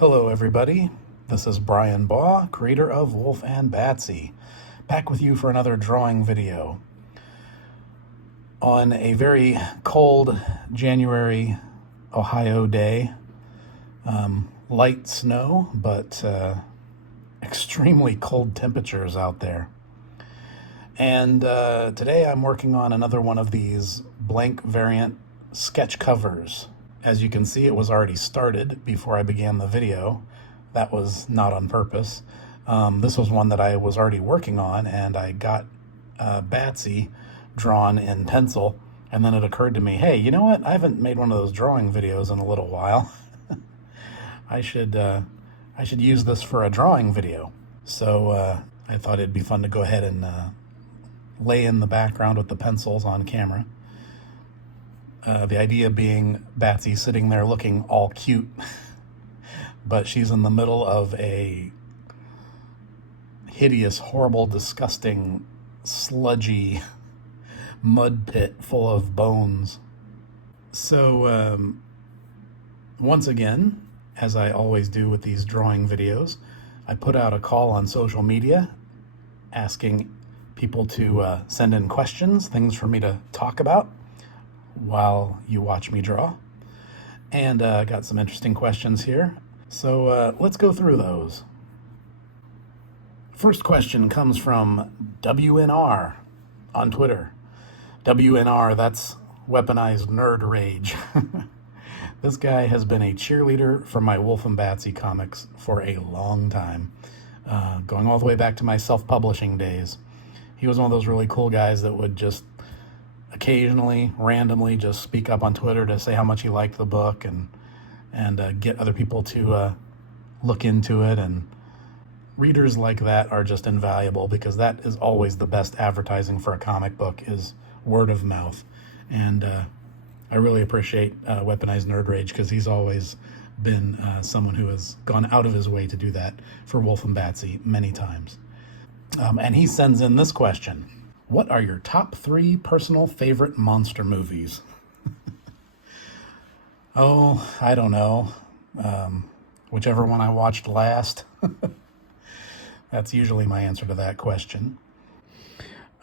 Hello, everybody. This is bryanbaugh, creator of Wulf and Batsy, back with you for another drawing video. On a very cold January Ohio day, light snow, but extremely cold temperatures out there. And today I'm working on another one of these blank variant sketch covers. As you can see, it was already started before I began the video. That was not on purpose. This was one that I was already working on, and I got Batsy drawn in pencil, and then it occurred to me, hey, you know what? I haven't made one of those drawing videos in a little while. I should use this for a drawing video. So I thought it'd be fun to go ahead and lay in the background with the pencils on camera. The idea being Batsy sitting there looking all cute, but she's in the middle of a hideous, horrible, disgusting, sludgy mud pit full of bones. So, once again, as I always do with these drawing videos, I put out a call on social media asking people to send in questions, things for me to talk about while you watch me draw. And got some interesting questions here. So let's go through those. First question comes from WNR on Twitter. WNR, that's weaponized nerd rage. This guy has been a cheerleader for my Wulf and Batsy comics for a long time, going all the way back to my self-publishing days. He was one of those really cool guys that would just occasionally, randomly, just speak up on Twitter to say how much he liked the book and get other people to look into it. And readers like that are just invaluable, because that is always the best advertising for a comic book, is word of mouth. And I really appreciate Weaponized Nerd Rage, because he's always been someone who has gone out of his way to do that for Wulf and Batsy many times. And he sends in this question. What are your top 3 personal favorite monster movies? Oh, I don't know. Whichever one I watched last. That's usually my answer to that question.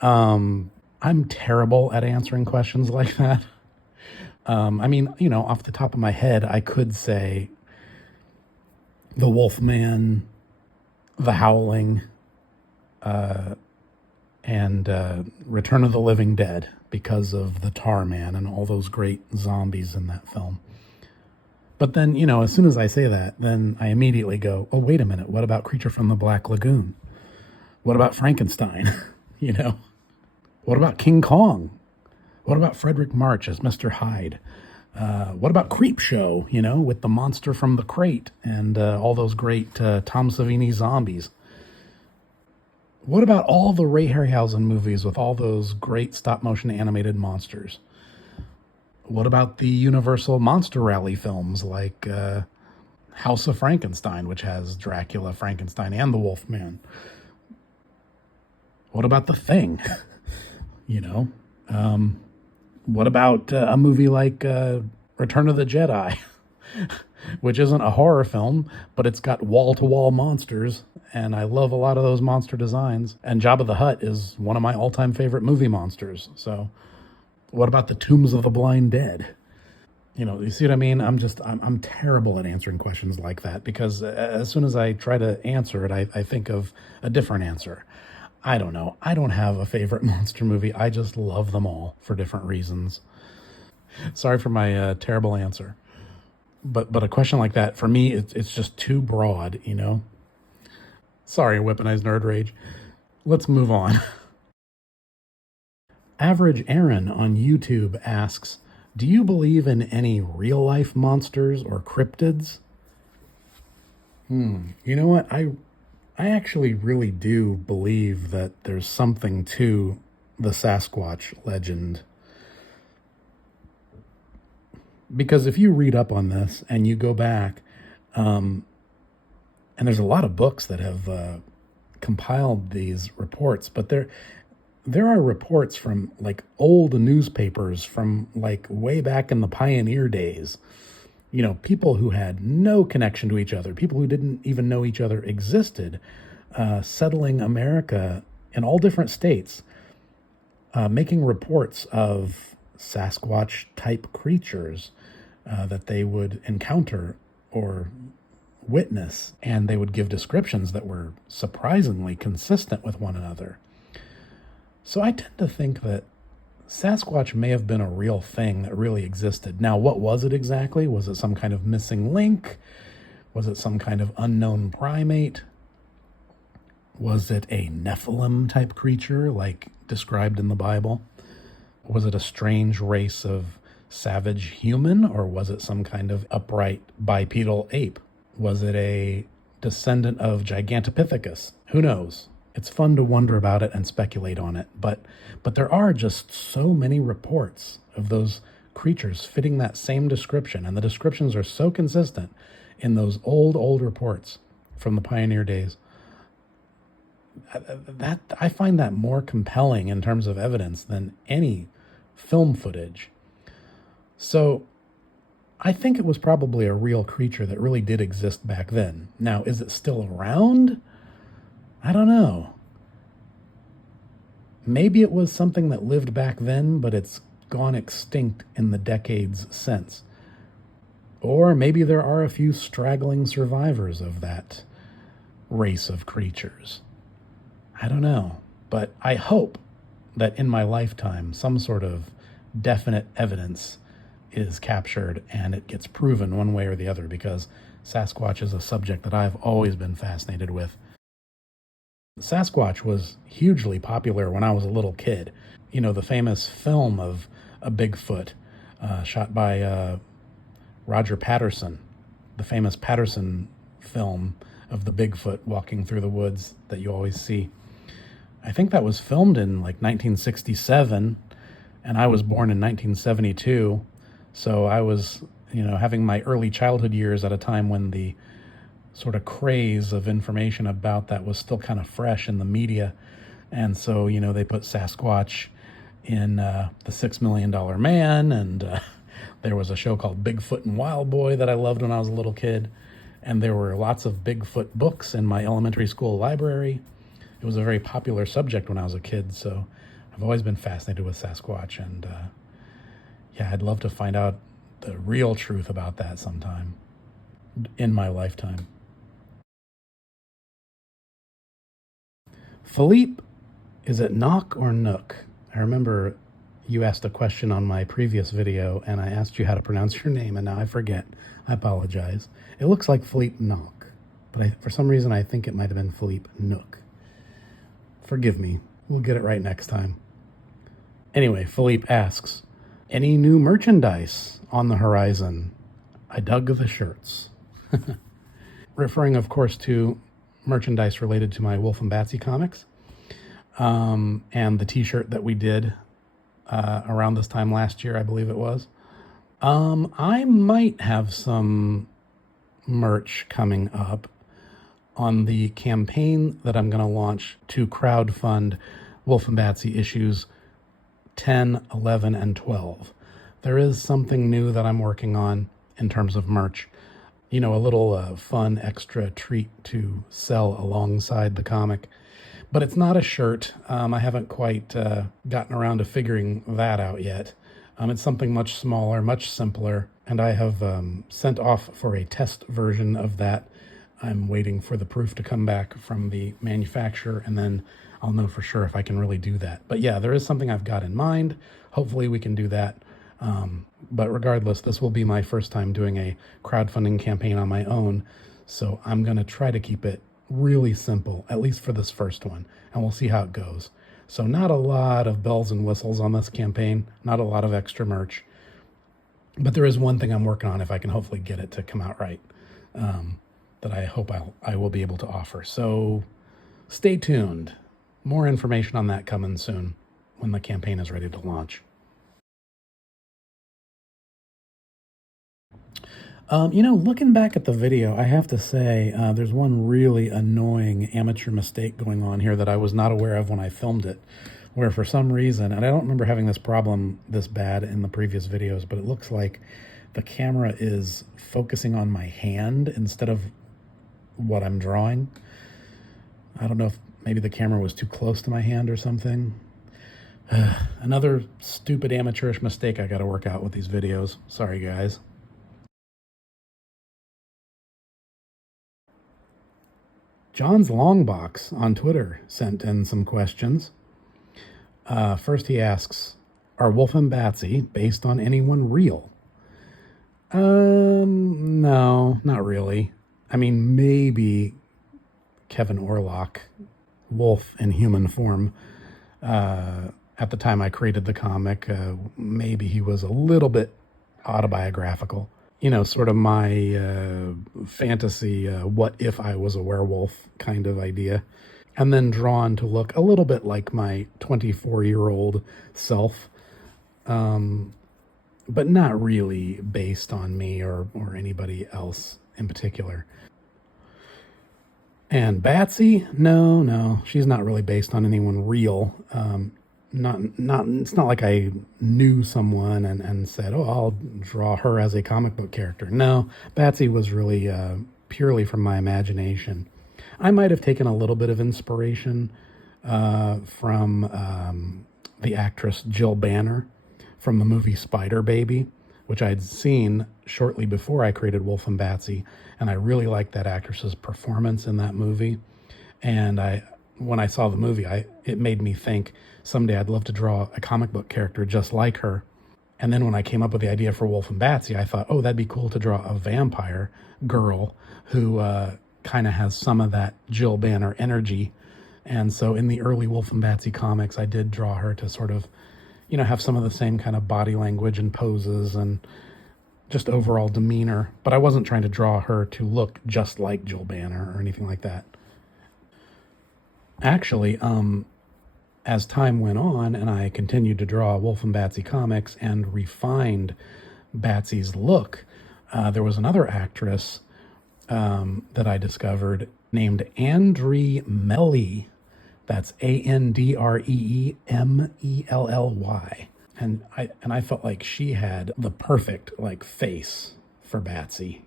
I'm terrible at answering questions like that. I mean, off the top of my head, I could say The Wolfman, The Howling, and Return of the Living Dead, because of the Tar Man and all those great zombies in that film. But then, as soon as I say that, then I immediately go, oh, wait a minute, what about Creature from the Black Lagoon? What about Frankenstein? What about King Kong? What about Frederick March as Mr. Hyde? What about Creepshow, with the monster from the crate and all those great Tom Savini zombies? What about all the Ray Harryhausen movies with all those great stop-motion animated monsters? What about the Universal Monster Rally films like House of Frankenstein, which has Dracula, Frankenstein, and the Wolfman? What about The Thing? What about a movie like Return of the Jedi, which isn't a horror film, but it's got wall-to-wall monsters, and I love a lot of those monster designs. And Jabba the Hutt is one of my all-time favorite movie monsters. So what about the Tombs of the Blind Dead? You see what I mean? I'm terrible at answering questions like that, because as soon as I try to answer it, I think of a different answer. I don't know. I don't have a favorite monster movie. I just love them all for different reasons. Sorry for my terrible answer. But a question like that, for me, it's just too broad, Sorry, Weaponized Nerd Rage. Let's move on. Average Aaron on YouTube asks, do you believe in any real-life monsters or cryptids? You know what? I actually really do believe that there's something to the Sasquatch legend. Because if you read up on this and you go back, and there's a lot of books that have compiled these reports, but there are reports from like old newspapers from like way back in the pioneer days People who had no connection to each other, people who didn't even know each other existed, settling America in all different states, making reports of Sasquatch-type creatures that they would encounter or witness, and they would give descriptions that were surprisingly consistent with one another. So I tend to think that Sasquatch may have been a real thing that really existed. Now, what was it exactly? Was it some kind of missing link? Was it some kind of unknown primate? Was it a Nephilim-type creature like described in the Bible? Was it a strange race of savage human, or was it some kind of upright bipedal ape? Was it a descendant of Gigantopithecus? Who knows? It's fun to wonder about it and speculate on it, but there are just so many reports of those creatures fitting that same description, and the descriptions are so consistent in those old reports from the pioneer days. That I find that more compelling in terms of evidence than any film footage. So I think it was probably a real creature that really did exist back then. Now, is it still around? I don't know. Maybe it was something that lived back then, but it's gone extinct in the decades since. Or maybe there are a few straggling survivors of that race of creatures. I don't know. But I hope that in my lifetime, some sort of definite evidence is captured and it gets proven one way or the other, because Sasquatch is a subject that I've always been fascinated with. Sasquatch was hugely popular when I was a little kid. The famous film of a Bigfoot shot by Roger Patterson, the famous Patterson film of the Bigfoot walking through the woods that you always see. I think that was filmed in like 1967, and I was born in 1972. So I was, having my early childhood years at a time when the sort of craze of information about that was still kind of fresh in the media. And so, they put Sasquatch in The $6 Million Man, and there was a show called Bigfoot and Wild Boy that I loved when I was a little kid. And there were lots of Bigfoot books in my elementary school library. It was a very popular subject when I was a kid, so I've always been fascinated with Sasquatch, and I'd love to find out the real truth about that sometime in my lifetime. Philippe, is it knock or nook? I remember you asked a question on my previous video, and I asked you how to pronounce your name, and now I forget. I apologize. It looks like Philippe Nook, but for some reason I think it might have been Philippe Nook. Forgive me. We'll get it right next time. Anyway, Philippe asks, any new merchandise on the horizon? I dug the shirts. Referring, of course, to merchandise related to my Wulf and Batsy comics, and the t-shirt that we did around this time last year, I believe it was. I might have some merch coming up on the campaign that I'm going to launch to crowdfund Wulf and Batsy issues 10, 11, and 12. There is something new that I'm working on in terms of merch. A little fun extra treat to sell alongside the comic. But it's not a shirt. I haven't quite gotten around to figuring that out yet. It's something much smaller, much simpler, and I have sent off for a test version of that. I'm waiting for the proof to come back from the manufacturer, and then I'll know for sure if I can really do that. But yeah, there is something I've got in mind. Hopefully we can do that. But regardless, this will be my first time doing a crowdfunding campaign on my own, so I'm going to try to keep it really simple, at least for this first one, and we'll see how it goes. So not a lot of bells and whistles on this campaign, not a lot of extra merch, but there is one thing I'm working on, if I can hopefully get it to come out right, that I hope I will be able to offer. So stay tuned. More information on that coming soon when the campaign is ready to launch. Looking back at the video, I have to say there's one really annoying amateur mistake going on here that I was not aware of when I filmed it, where for some reason, and I don't remember having this problem this bad in the previous videos, but it looks like the camera is focusing on my hand instead of what I'm drawing. I don't know if maybe the camera was too close to my hand or something. Another stupid amateurish mistake I got to work out with these videos. Sorry, guys. John's Longbox on Twitter sent in some questions. First, he asks, are Wulf and Batsy based on anyone real? No, not really. I mean, maybe Kevin Orlock, Wulf in human form. At the time I created the comic, maybe he was a little bit autobiographical. You know, sort of my fantasy, what if I was a werewolf kind of idea. And then drawn to look a little bit like my 24-year-old self. But not really based on me or anybody else in particular. And Batsy, no, she's not really based on anyone real. It's not like I knew someone and said, oh, I'll draw her as a comic book character. No, Batsy was really purely from my imagination. I might have taken a little bit of inspiration from the actress Jill Banner from the movie Spider Baby, which I'd seen shortly before I created Wulf and Batsy, and I really liked that actress's performance in that movie. And when I saw the movie, it made me think someday I'd love to draw a comic book character just like her. And then when I came up with the idea for Wulf and Batsy, I thought, oh, that'd be cool to draw a vampire girl who kind of has some of that Jill Banner energy. And so in the early Wulf and Batsy comics, I did draw her to sort of, have some of the same kind of body language and poses and just overall demeanor. But I wasn't trying to draw her to look just like Jill Banner or anything like that. Actually, as time went on and I continued to draw Wulf and Batsy comics and refined Batsy's look, there was another actress that I discovered named Andree Melly. That's Andreemelly. And I felt like she had the perfect face for Batsy,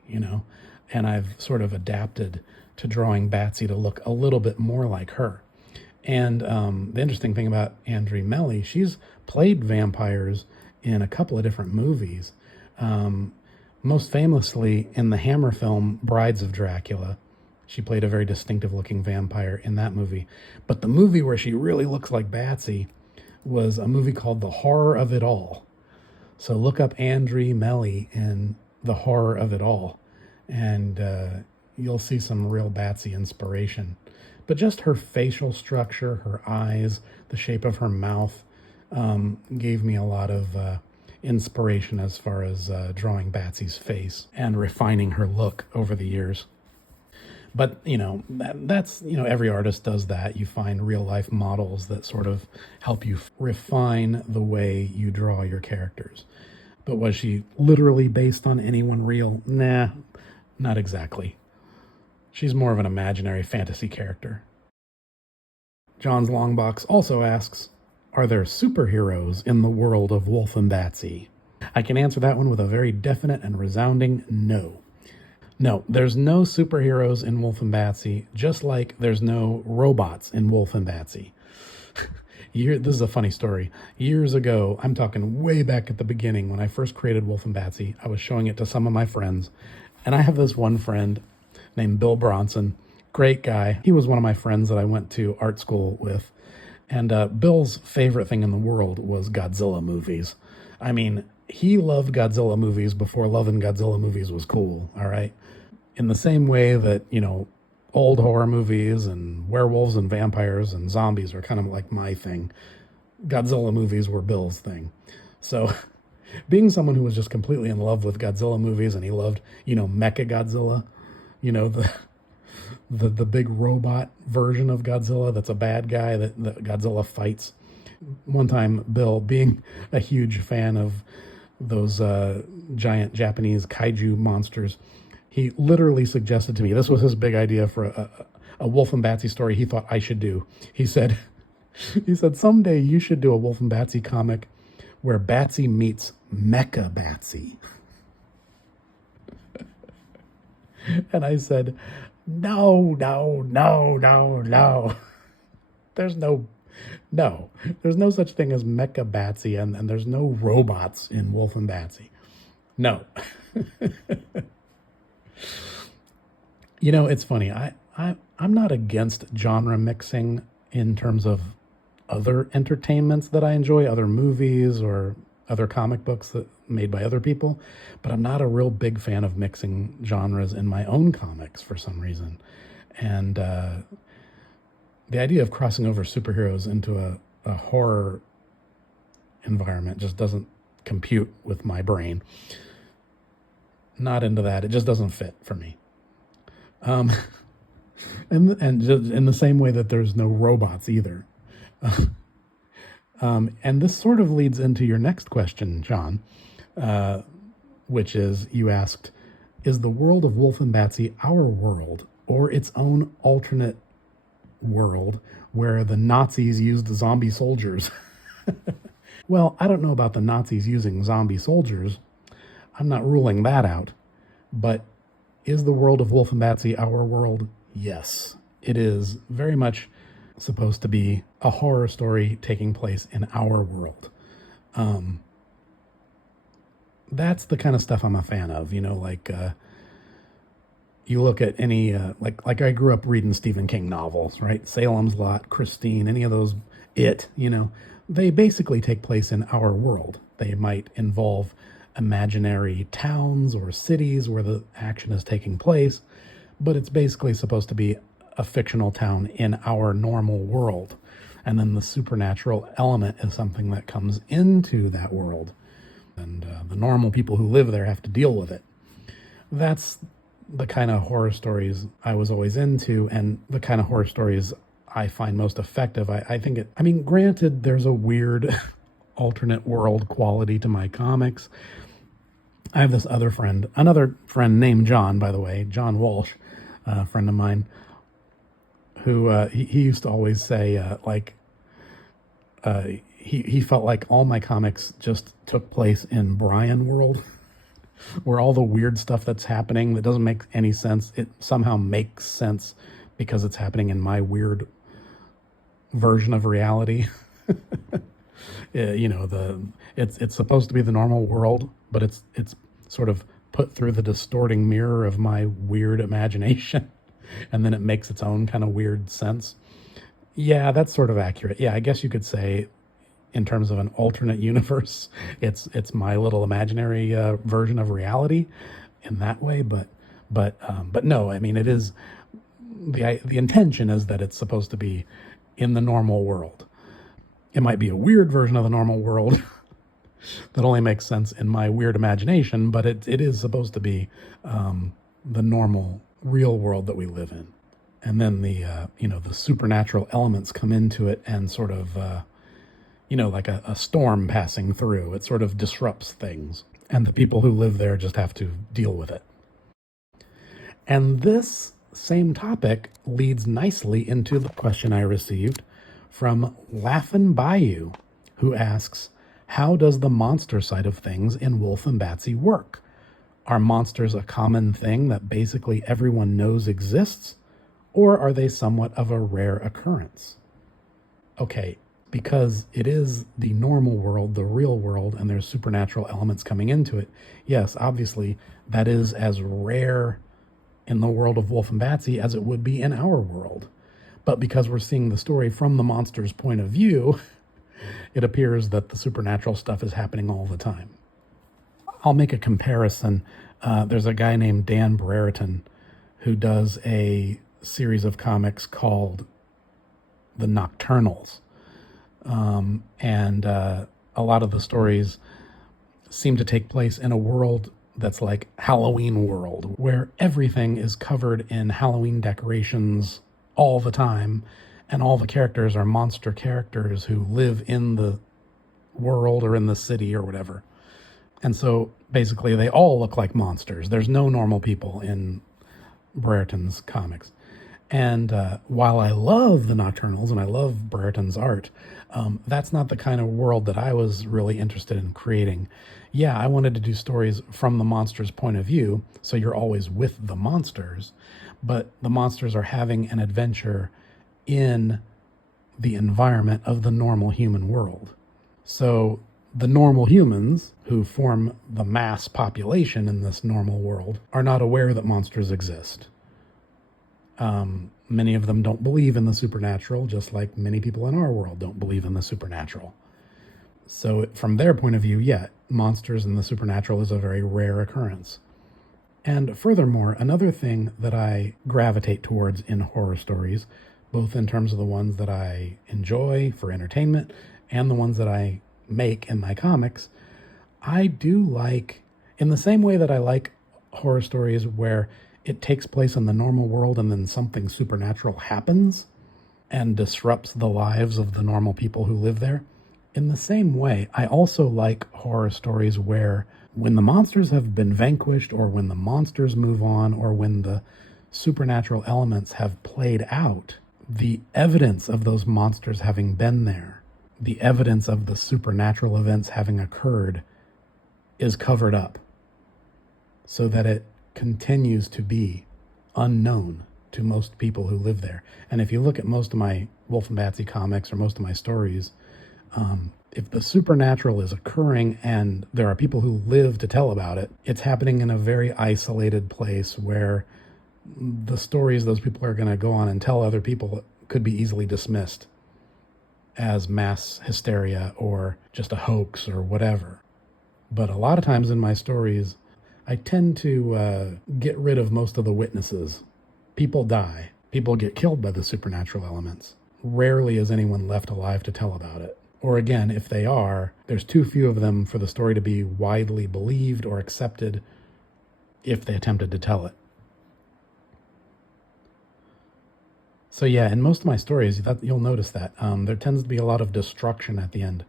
and I've sort of adapted to drawing Batsy to look a little bit more like her. And the interesting thing about Andree Melly, she's played vampires in a couple of different movies. Most famously in the Hammer film Brides of Dracula. She played a very distinctive looking vampire in that movie. But the movie where she really looks like Batsy was a movie called The Horror of It All. So look up Andree Melly in The Horror of It All, and you'll see some real Batsy inspiration. But just her facial structure, her eyes, the shape of her mouth, gave me a lot of inspiration as far as drawing Batsy's face and refining her look over the years. But, that's every artist does that. You find real life models that sort of help you refine the way you draw your characters. But was she literally based on anyone real? Nah, not exactly. She's more of an imaginary fantasy character. John's Longbox also asks, are there superheroes in the world of Wulf and Batsy? I can answer that one with a very definite and resounding no. No, there's no superheroes in Wulf and Batsy, just like there's no robots in Wulf and Batsy. This is a funny story. Years ago, I'm talking way back at the beginning, when I first created Wulf and Batsy, I was showing it to some of my friends. And I have this one friend named Bill Bronson. Great guy. He was one of my friends that I went to art school with. And Bill's favorite thing in the world was Godzilla movies. I mean, he loved Godzilla movies before loving Godzilla movies was cool, all right? In the same way that, old horror movies and werewolves and vampires and zombies are kind of like my thing, Godzilla movies were Bill's thing. So being someone who was just completely in love with Godzilla movies, and he loved, Mecha Godzilla, the big robot version of Godzilla that's a bad guy that Godzilla fights. One time, Bill, being a huge fan of those giant Japanese kaiju monsters, he literally suggested to me, this was his big idea for a Wulf and Batsy story he thought I should do. He said, someday you should do a Wulf and Batsy comic where Batsy meets Mecha Batsy. And I said, no, no, no, no, no. There's no, no. There's no such thing as Mecha Batsy, and there's no robots in Wolf and Batsy. No. It's funny. I'm not against genre mixing in terms of other entertainments that I enjoy, other movies or other comic books that made by other people, but I'm not a real big fan of mixing genres in my own comics for some reason. And the idea of crossing over superheroes into a horror environment just doesn't compute with my brain. Not into that. It just doesn't fit for me. And just in the same way that there's no robots either. And this sort of leads into your next question, John, which is you asked, is the world of Wolf and Batsy our world or its own alternate world where the Nazis used zombie soldiers? Well, I don't know about the Nazis using zombie soldiers. I'm not ruling that out. But is the world of Wolf and Batsy our world? Yes. It is very much supposed to be a horror story taking place in our world. That's the kind of stuff I'm a fan of. You look at any like I grew up reading Stephen King novels, right? Salem's Lot, Christine, any of those. They basically take place in our world. They might involve imaginary towns or cities where the action is taking place, but it's basically supposed to be a fictional town in our normal world. And then the supernatural element is something that comes into that world. And the normal people who live there have to deal with it. That's the kind of horror stories I was always into, and the kind of horror stories I find most effective. Granted, there's a weird alternate world quality to my comics. I have this another friend named John, by the way, John Walsh, a friend of mine, who he used to always say, he felt like all my comics just took place in Brian world, where all the weird stuff that's happening that doesn't make any sense, it somehow makes sense because it's happening in my weird version of reality. It's supposed to be the normal world, but it's sort of put through the distorting mirror of my weird imagination, and then it makes its own kind of weird sense. Yeah, that's sort of accurate. Yeah, I guess you could say, in terms of an alternate universe, it's my little imaginary version of reality in that way. But no, it is the intention is that it's supposed to be in the normal world. It might be a weird version of the normal world that only makes sense in my weird imagination, but it is supposed to be the normal, real world that we live in. And then the supernatural elements come into it and sort of, like a storm passing through. It sort of disrupts things. And the people who live there just have to deal with it. And this same topic leads nicely into the question I received from Wulf Bayou, who asks, how does the monster side of things in Wulf and Batsy work? Are monsters a common thing that basically everyone knows exists, or are they somewhat of a rare occurrence? Okay, because it is the normal world, the real world, and there's supernatural elements coming into it, yes, obviously, that is as rare in the world of Wulf and Batsy as it would be in our world. But because we're seeing the story from the monster's point of view, it appears that the supernatural stuff is happening all the time. I'll make a comparison. There's a guy named Dan Brereton who does a series of comics called The Nocturnals. And a lot of the stories seem to take place in a world that's like Halloween world, where everything is covered in Halloween decorations all the time, and all the characters are monster characters who live in the world or in the city or whatever. And so basically they all look like monsters. There's no normal people in Brereton's comics. And while I love the Nocturnals and I love Brereton's art, that's not the kind of world that I was really interested in creating. Yeah, I wanted to do stories from the monster's point of view, so you're always with the monsters, but the monsters are having an adventure in the environment of the normal human world. So the normal humans who form the mass population in this normal world are not aware that monsters exist. Many of them don't believe in the supernatural, just like many people in our world don't believe in the supernatural. So, from their point of view, yeah, monsters and the supernatural is a very rare occurrence. And furthermore, another thing that I gravitate towards in horror stories, both in terms of the ones that I enjoy for entertainment and the ones that I make in my comics, I do like, in the same way that I like horror stories where it takes place in the normal world and then something supernatural happens and disrupts the lives of the normal people who live there. In the same way, I also like horror stories where when the monsters have been vanquished, or when the monsters move on, or when the supernatural elements have played out, the evidence of those monsters having been there, the evidence of the supernatural events having occurred, is covered up so that it continues to be unknown to most people who live there. And if you look at most of my Wulf and Batsy comics or most of my stories, if the supernatural is occurring and there are people who live to tell about it, it's happening in a very isolated place where the stories those people are going to go on and tell other people could be easily dismissed as mass hysteria or just a hoax or whatever. But a lot of times in my stories, I tend to get rid of most of the witnesses. People die. People get killed by the supernatural elements. Rarely is anyone left alive to tell about it. Or again, if they are, there's too few of them for the story to be widely believed or accepted if they attempted to tell it. So yeah, in most of my stories, you'll notice that there tends to be a lot of destruction at the end.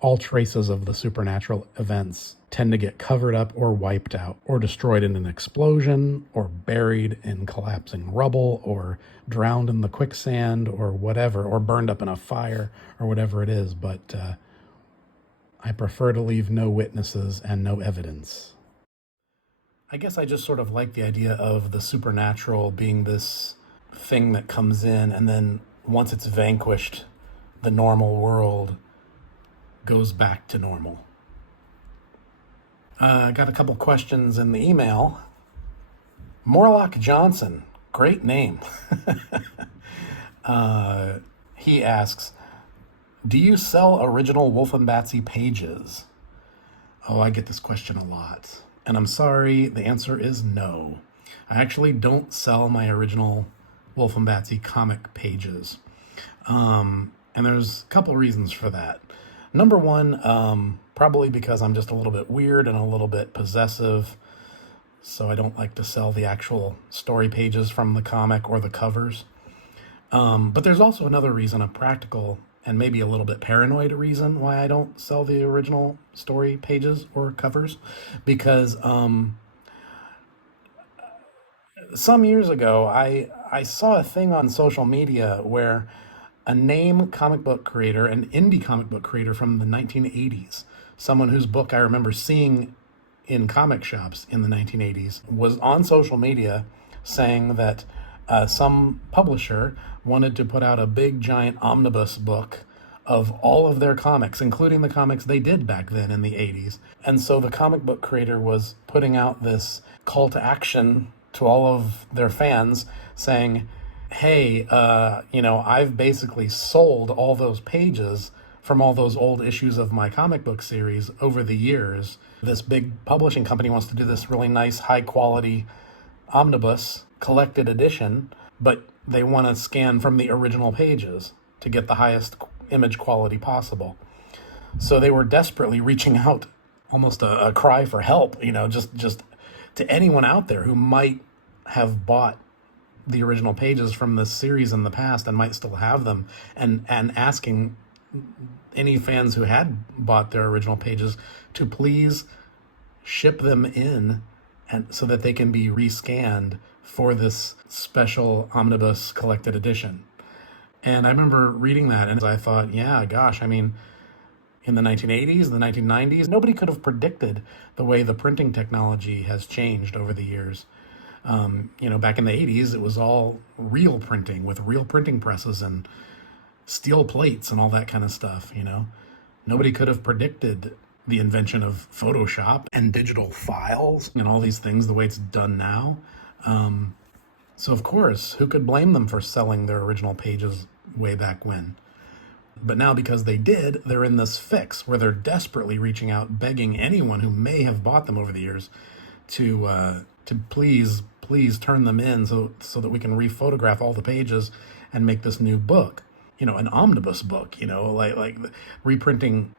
All traces of the supernatural events tend to get covered up or wiped out, or destroyed in an explosion, or buried in collapsing rubble, or drowned in the quicksand, or whatever, or burned up in a fire, or whatever it is. But I prefer to leave no witnesses and no evidence. I guess I just sort of like the idea of the supernatural being this thing that comes in, and then once it's vanquished, the normal world goes back to normal. I got a couple questions in the email. Morlock Johnson, great name. He asks, do you sell original Wulf and Batsy pages? Oh, I get this question a lot. And I'm sorry, the answer is no. I actually don't sell my original Wulf and Batsy comic pages. And there's a couple reasons for that. Number one, probably because I'm just a little bit weird and a little bit possessive, so I don't like to sell the actual story pages from the comic or the covers. But there's also another reason, a practical and maybe a little bit paranoid reason why I don't sell the original story pages or covers, because some years ago I saw a thing on social media where a name comic book creator, an indie comic book creator from the 1980s, someone whose book I remember seeing in comic shops in the 1980s, was on social media saying that some publisher wanted to put out a big giant omnibus book of all of their comics, including the comics they did back then in the 80s. And so the comic book creator was putting out this call to action to all of their fans saying, hey, I've basically sold all those pages from all those old issues of my comic book series over the years. This big publishing company wants to do this really nice, high quality omnibus collected edition, but they want to scan from the original pages to get the highest image quality possible. So they were desperately reaching out, almost a cry for help, just to anyone out there who might have bought the original pages from this series in the past and might still have them, and asking any fans who had bought their original pages to please ship them in and so that they can be rescanned for this special omnibus collected edition. And I remember reading that and I thought, yeah, gosh, I mean, in the 1980s, the 1990s, nobody could have predicted the way the printing technology has changed over the years. Back in the 80s, it was all real printing with real printing presses and steel plates and all that kind of stuff. Nobody could have predicted the invention of Photoshop and digital files and all these things the way it's done now. So, of course, who could blame them for selling their original pages way back when? But now, because they did, they're in this fix where they're desperately reaching out, begging anyone who may have bought them over the years to please turn them in so that we can rephotograph all the pages and make this new book. An omnibus book. Like reprinting.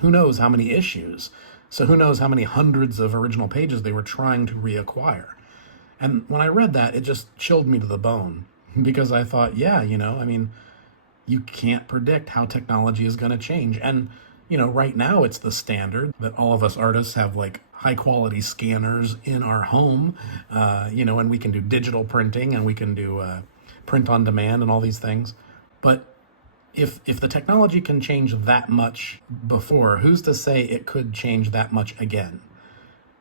Who knows how many issues? So who knows how many hundreds of original pages they were trying to reacquire? And when I read that, it just chilled me to the bone because I thought, yeah, I mean, you can't predict how technology is going to change. And, right now it's the standard that all of us artists have like high quality scanners in our home, and we can do digital printing and we can do print on demand and all these things. But if the technology can change that much before, who's to say it could change that much again?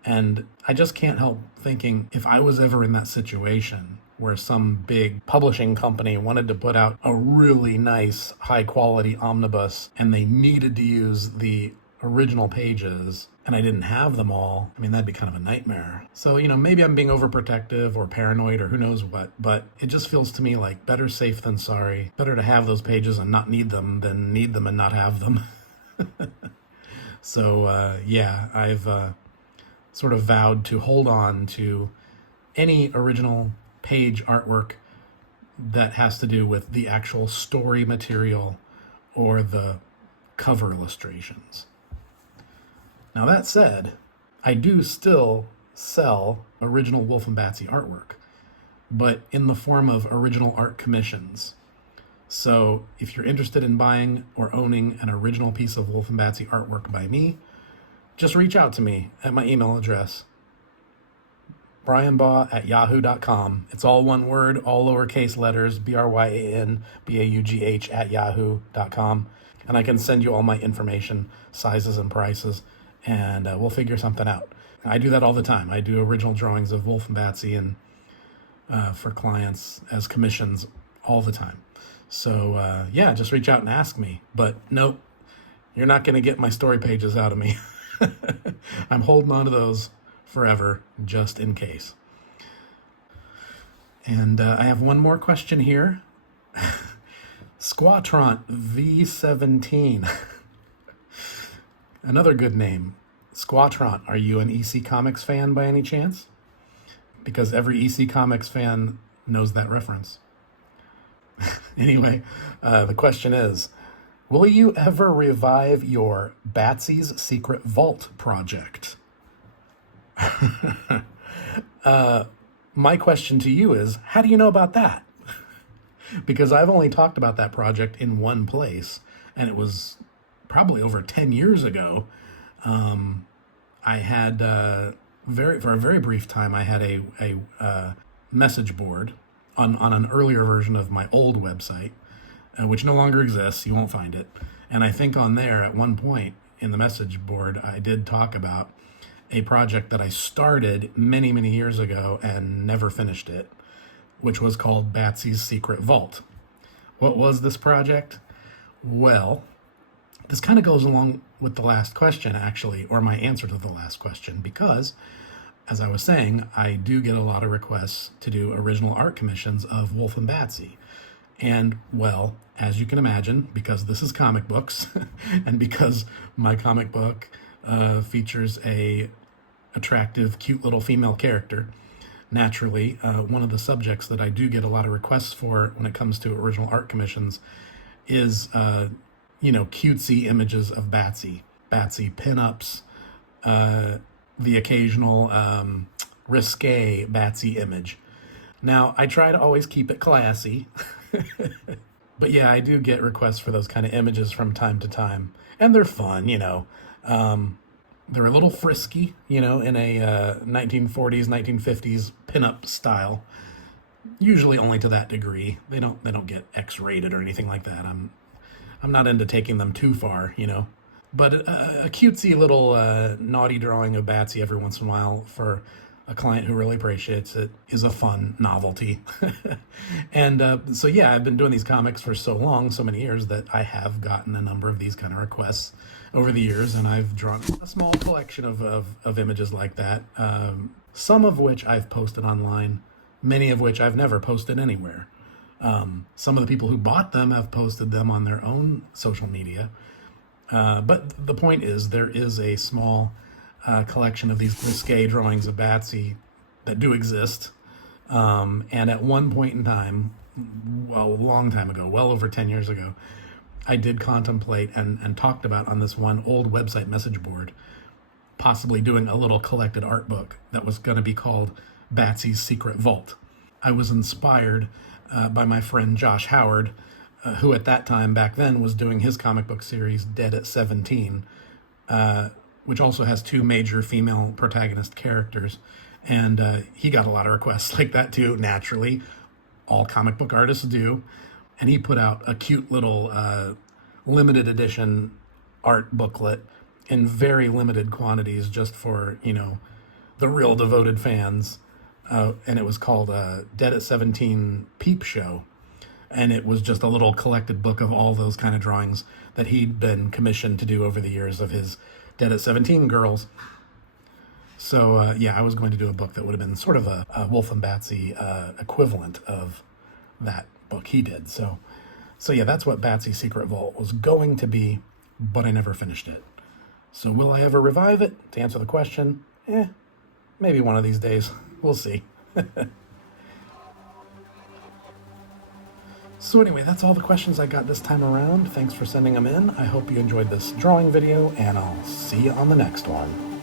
And I just can't help thinking, if I was ever in that situation where some big publishing company wanted to put out a really nice, high-quality omnibus and they needed to use the original pages and I didn't have them all, I mean, that'd be kind of a nightmare. So, maybe I'm being overprotective or paranoid or who knows what, but it just feels to me like better safe than sorry. Better to have those pages and not need them than need them and not have them. So, I've sort of vowed to hold on to any original page artwork that has to do with the actual story material or the cover illustrations. Now, that said, I do still sell original Wulf and Batsy artwork, but in the form of original art commissions. So if you're interested in buying or owning an original piece of Wulf and Batsy artwork by me, just reach out to me at my email address, bryanbaugh@yahoo.com. It's all one word, all lowercase letters, bryanbaugh @yahoo.com. And I can send you all my information, sizes and prices, and we'll figure something out. I do that all the time. I do original drawings of Wulf and Batsy and for clients as commissions all the time. So, just reach out and ask me. But nope, you're not going to get my story pages out of me. I'm holding on to those forever, just in case. And I have one more question here. Squatront V17. Another good name. Squatront, are you an EC Comics fan by any chance? Because every EC Comics fan knows that reference. Anyway, the question is, will you ever revive your Batsy's Secret Vault project? My question to you is, how do you know about that? Because I've only talked about that project in one place, and it was probably over 10 years ago. I had, for a very brief time, I had a message board on an earlier version of my old website, which no longer exists. You won't find it. And I think on there, at one point in the message board, I did talk about a project that I started many, many years ago and never finished it, which was called Batsy's Secret Vault. What was this project? Well, this kind of goes along with the last question, actually, or my answer to the last question, because, as I was saying, I do get a lot of requests to do original art commissions of Wulf and Batsy. And, well, as you can imagine, because this is comic books, and because my comic book features a attractive, cute little female character, naturally, one of the subjects that I do get a lot of requests for when it comes to original art commissions is, cutesy images of Batsy pinups, the occasional risque Batsy image. Now, I try to always keep it classy, but yeah, I do get requests for those kind of images from time to time, and they're fun, They're a little frisky, you know, in a 1940s, 1950s pinup style. Usually only to that degree. They don't get X-rated or anything like that. I'm not into taking them too far, you know. But a cutesy little naughty drawing of Batsy every once in a while for a client who really appreciates it is a fun novelty. And so, yeah, I've been doing these comics for so long, so many years, that I have gotten a number of these kind of requests over the years, and I've drawn a small collection of images like that, some of which I've posted online, many of which I've never posted anywhere. Some of the people who bought them have posted them on their own social media. But the point is, there is a small collection of these risque drawings of Batsy that do exist. And at one point in time, well, a long time ago, well over 10 years ago, I did contemplate and talked about on this one old website message board possibly doing a little collected art book that was going to be called Batsy's Secret Vault. I was inspired by my friend Josh Howard, who at that time, back then, was doing his comic book series Dead at 17, which also has two major female protagonist characters. And he got a lot of requests like that too, naturally. All comic book artists do. And he put out a cute little limited edition art booklet in very limited quantities just for, you know, the real devoted fans. And it was called Dead at 17 Peep Show. And it was just a little collected book of all those kind of drawings that he'd been commissioned to do over the years of his Dead at 17 girls. So, yeah, I was going to do a book that would have been sort of a Wulf and Batsy equivalent of that book he did. So yeah, that's what Batsy's Secret Vault was going to be, but I never finished it. So will I ever revive it? To answer the question, maybe one of these days. We'll see. So anyway, that's all the questions I got this time around. Thanks for sending them in. I hope you enjoyed this drawing video, and I'll see you on the next one.